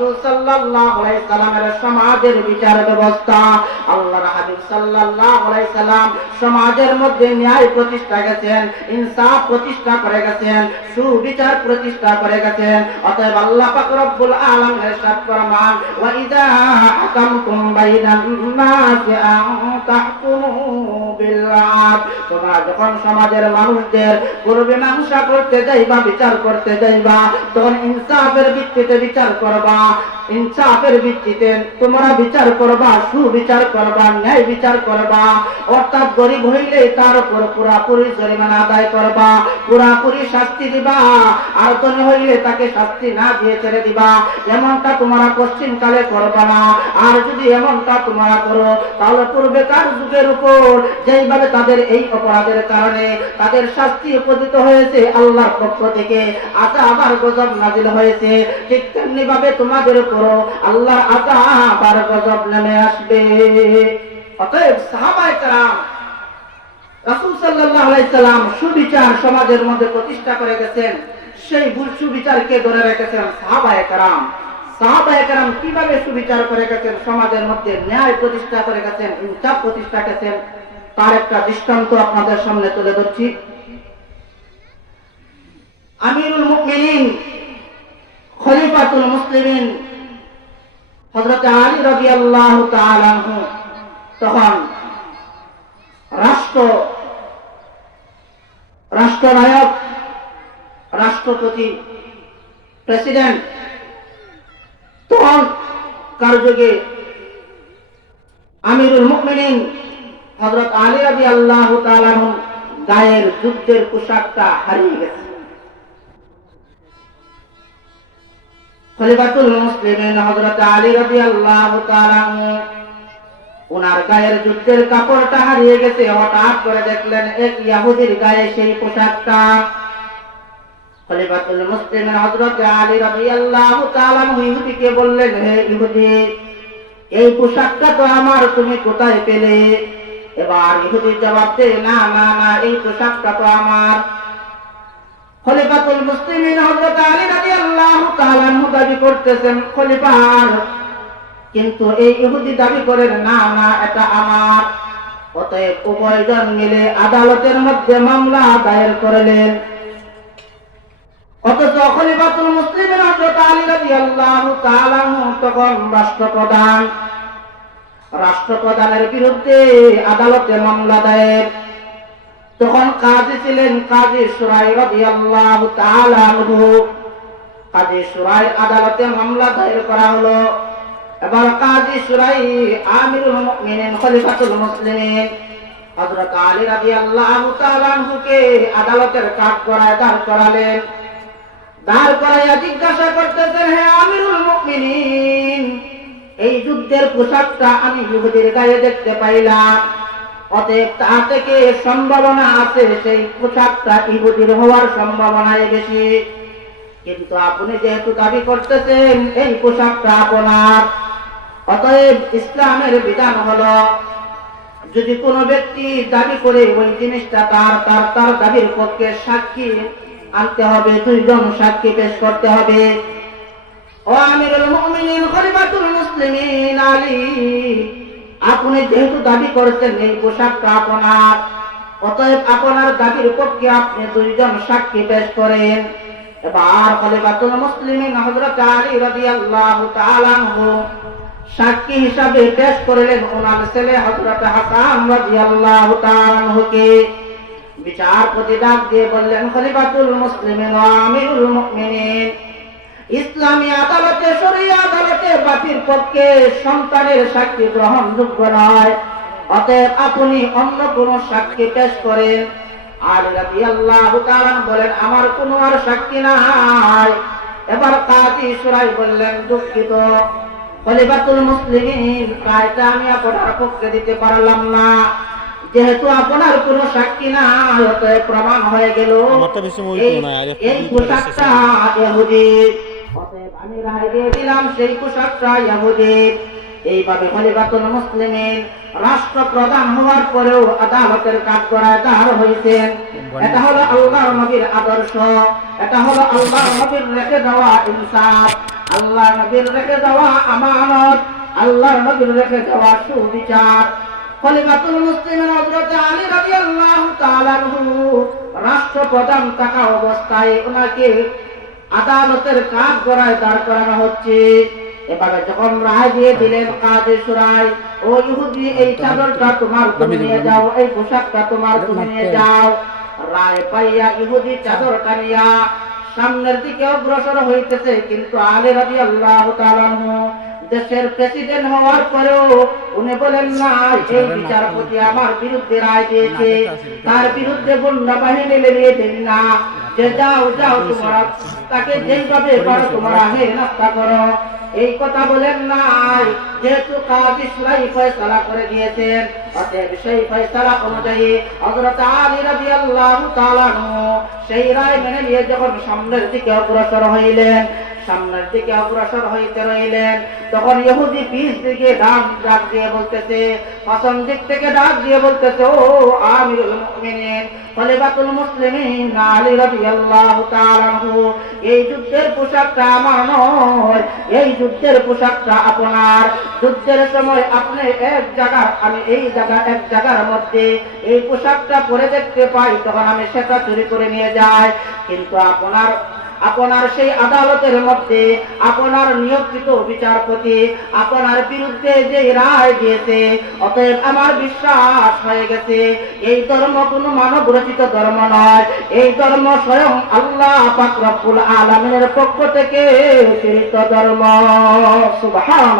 রাসূল সাল্লাল্লাহু আলাইহি সাল্লামের সমাজের বিচার ব্যবস্থা। আল্লাহর হাবিব সাল্লাল্লাহু আলাইহি সাল্লাম সমাজের মধ্যে ন্যায় প্রতিষ্ঠা করেছেন, ইনসাফ প্রতিষ্ঠা করে গেছেন, সুবিচার প্রতিষ্ঠা করে গেছেন। অতএব আল্লাহ পাক রব্বুল আলামিন ইরশাদ ফরমান, ওয়া ইযা হাকামতুম বাইনান নাসি আন তাহকুমু বিল আদল। তোমরা যখন সমাজের মানুষদের পূর্বমীমাংসা করতে যাইবা, বিচার করতে যাইবা, তখন ইনসাফের ভিত্তিতে বিচার করবা। ইনসাফের ভিত্তিতে তোমরা বিচার করবা, সুবিচার করবা, ন্যায় বিচার করবা। অর্থাৎ গরিব হইলে তার উপর পুরাপুরি জরিমানা আদায় করবা, পুরাপুরি শাস্তি দিবা। আর ধনী হইলে তাকে শাস্তি না দিয়ে ছেড়ে দিবা। এমনটা তোমরা পশ্চিম কালে করবা না। আর যদি এমনটা তোমরা করো, তাহলে পূর্বেকার যুগের উপর যেইভাবে তাদের এই অপরাধের কারণে তাদের শাস্তি উপদিত হয়েছে আল্লাহর পক্ষ থেকে, আযাব আর গজব নাযিল হয়েছে, ঠিক তেমনি ভাবে তোমাদের উপরও আল্লাহর আযাব আর গজব নেমে আসবে। অতএব সাহাবায়ে কেরাম রাসূল সাল্লাল্লাহু আলাইহি সাল্লাম সুবিচার সমাজের মধ্যে প্রতিষ্ঠা করে গেছেন। সেই সুবিচারকে ধরে রেখেছেন সাহাবায়ে কেরাম। সাহাবায়ে কেরাম কিভাবে সুবিচার করে গেছেন, সমাজের মধ্যে ন্যায় প্রতিষ্ঠা করে গেছেন, ইনসাফ প্রতিষ্ঠা করেছেন, তার একটা দৃষ্টান্ত আপনাদের সামনে তুলে ধরছি। আমিরুল মুমিনিন খলিফাতুল মুসলিমিন হযরত আলী রাদিয়াল্লাহু তাআলা আনহু তখন রাষ্ট্রনায়ক, রাষ্ট্রপতি, প্রেসিডেন্ট। তখন কার যুগে আমিরুল মুমিনিন হযরত আলী রাদিয়াল্লাহু তাআলা আনহু গায়ের যুদ্ধের পোশাকটা হারিয়ে গেছে। খলিফাতুল মুসলিমিন হযরত আলী রাদিয়াল্লাহু তাআলা আনহু ওনার গায়ের যুদ্ধের কাপড়টা হারিয়ে গেছে। হঠাৎ করে দেখলেন এক ইহুদির গায়ে সেই পোশাকটা। খলিফাতুল মুসলিমিন হযরত আলী রাদিয়াল্লাহু তাআলা আনহু ইহুদিকে বললেন, হে ইহুদি, এই পোশাকটা তো আমার, তুমি কোথায় পেলে? এবার ইহুদি জবাব দেয়, না না না, এই পোশাকটা তো আমার। খলিফাতুল মুসলিমিন হযরত আলী রাদিয়াল্লাহু তাআলা আনহু দাবি করতেছেন খলিফার, কিন্তু এই ইহুদি দাবি করেন, না না, এটা আমার। অতএব উভয়জন মিলে আদালতের মধ্যে মামলা দায়ের করলেন। অথচ খলিফাতুল মুসলিমিন হযরত আলী রাদিয়াল্লাহু তাআলা আনহু তখন রাষ্ট্রপ্রধানের বিরুদ্ধে আদালতে মামলা দায়ের। তখন কাজী ছিলেন কাজী সুরাই রাদিয়াল্লাহু তাআলা আনহু। কাজী সুরাই আদালতে মামলা দায়ের করা হলো। এবার কাজী সুরাই আমিরুল মুমিনিন খলিফাতুল মুসলিমিন হযরত আলী রাদিয়াল্লাহু তাআলা আনহুকে আদালতের কাঠগড়ায় দাঁড় করালেন। দাঁড় করাইয়া জিজ্ঞাসা করতেছেন, হে আমিরুল মুমিনিন, এই যুদ্ধের পোশাকটা আমি ইহুদির গায়ে দেখতে পাইলাম, অতএব তা থেকে সম্ভাবনা আছে সেই পোশাকটা ইহুদির হওয়ার সম্ভাবনাই বেশি। কিন্তু আপনি যেহেতু দাবি করতেছেন এই পোশাকটা আপনার, অতএব ইসলামের বিধান হলো যদি কোনো ব্যক্তি দাবি করে ওই জিনিসটা তার দাবির পক্ষে সাক্ষী আনতে হবে, দুইজন সাক্ষী পেশ করতে হবে। ও আমিরুল মুমিনিন খলিফাতুল মুসলিমিন আলী, আপনি যেহেতু দাবি করছেন এই পোশাকটা আপনার, অতএব আপনার দাবির পক্ষে আপনি দুইজন সাক্ষী পেশ করেন। এবার খলিফাতুল মুসলিমিন হযরত আলী রাদিয়াল্লাহু তাআলা আনহু সাক্ষী হিসাবে পেশ করলেন ওনার ছেলে হযরত হাসান রাদিয়াল্লাহু তাআলা আনহুকে। বিচারপতি ডাক দিয়ে বললেন, খলিফাতুল মুসলিমিন ওয়া আমিরুল মুমিনিন, ইসলামী আদালতে, শরীয়ত আদালতে বাপীর পক্ষে সন্তানের সাক্ষী গ্রহণযোগ্য নয়, অতএব আপনি অন্য কোন সাক্ষী পেশ করেন। আলী রাদিয়াল্লাহু তাআলা বলেন, আমার কোনো আর সাক্ষী নাই। এবার কাজী সুরাই বললেন, দুঃখিত খলিফাতুল মুসলিমিন, রায়টা আমি আপনার পক্ষে দিতে পারলাম না, যেহেতু আপনার কোনো সাক্ষী নাই, অতএব প্রমাণ হয়ে গেল এই পোশাকটা ইহুদির, অতএব আমি রায় দিয়ে দিলাম সেই পোশাকটা ইহুদির। এইভাবে খলিফাতুল মুসলিমিন রাষ্ট্রপ্রধান হওয়ার পরেও আদালতের কাঠগড়ায় দাঁড় হয়েছেন। এটা হলো আল্লাহর নবীর আদর্শ, এটা হলো আল্লাহর নবীর রেখে দেওয়া ইনসাফ। আল্লাহ নবীর রেখে দেওয়া আমানত, আল্লাহর নবীর রেখে দেওয়া সুবিচার। খলিফাতুল মুসলিমিন হযরত আলী রাদিয়াল্লাহু তাআলা আনহু রাষ্ট্রপ্রধান থাকা অবস্থায় ওনাকে আদালতের কাঠ গড়ায় দাঁড় করানো হচ্ছে। এভাবে যখন রায় দিয়ে দিলেন কাজী সুরাই, ও ইহুদি এই চাদরটা তোমার, তুমি নিয়ে যাও, এই পোশাকটা তোমার, তুমি নিয়ে যাও। রায় পাইয়া ইহুদি চাদরটা নিয়া সামনের দিকে অগ্রসর হইতেছে, কিন্তু আলী রাদিয়াল্লাহু তাআলা আনহু দেশের প্রেসিডেন্ট হওয়ার পরেও উনি বলেন না, এই বিচারপতি আমার বিরুদ্ধে রায় দিয়েছে, তার বিরুদ্ধে বন্যা বাহিনী লেলিয়ে দেন না, যে যাও যাও তোমরা তাকে যেইভাবে পারো তোমরা হেনস্থা করো, এই কথা বলেন নাই। যেহেতু কাজী সুরাই ফয়সালা করে দিয়েছেন, অতএব সেই ফয়সালা অনুযায়ী হযরত আলী রাদিয়াল্লাহু তাআলা আনহু সেই রায় মেনে নিয়ে যখন সামনের দিকে অগ্রসর হইলেন, সামনের দিকে অগ্রসর হইতে রইলেন, তখন ইহুদি পিছ দিকে ডাক দিয়ে বলতেছে, পাছন দিক থেকে ডাক দিয়ে বলতেছে, ও আমিরুল মুমিনিন খলিফাতুল মুসলিমিন আলী রাদিয়াল্লাহু তাআলা আনহু, এই যুদ্ধের পোশাকটা আমার নয়, এই যুদ্ধের পোশাকটা আপনার। যুদ্ধের সময় আপনি এক জায়গা, আমি এই জায়গা এক জায়গার মধ্যে এই পোশাকটা পরে দেখতে পাই, তখন আমি সেটা চুরি করে নিয়ে যাই, কিন্তু আপনার সেই আদালতের মধ্যে আপনার নিয়োজিত বিচারপতি আপনার বিরুদ্ধে যে রায় দিয়েছে, অতএব আমার বিশ্বাস হয়ে গেছে এই ধর্ম কোনো মানব রচিত ধর্ম নয়, এই ধর্ম স্বয়ং আল্লাহ পাক রব্বুল আলামিনের পক্ষ থেকে প্রেরিত ধর্ম। সুবহানাল্লাহ।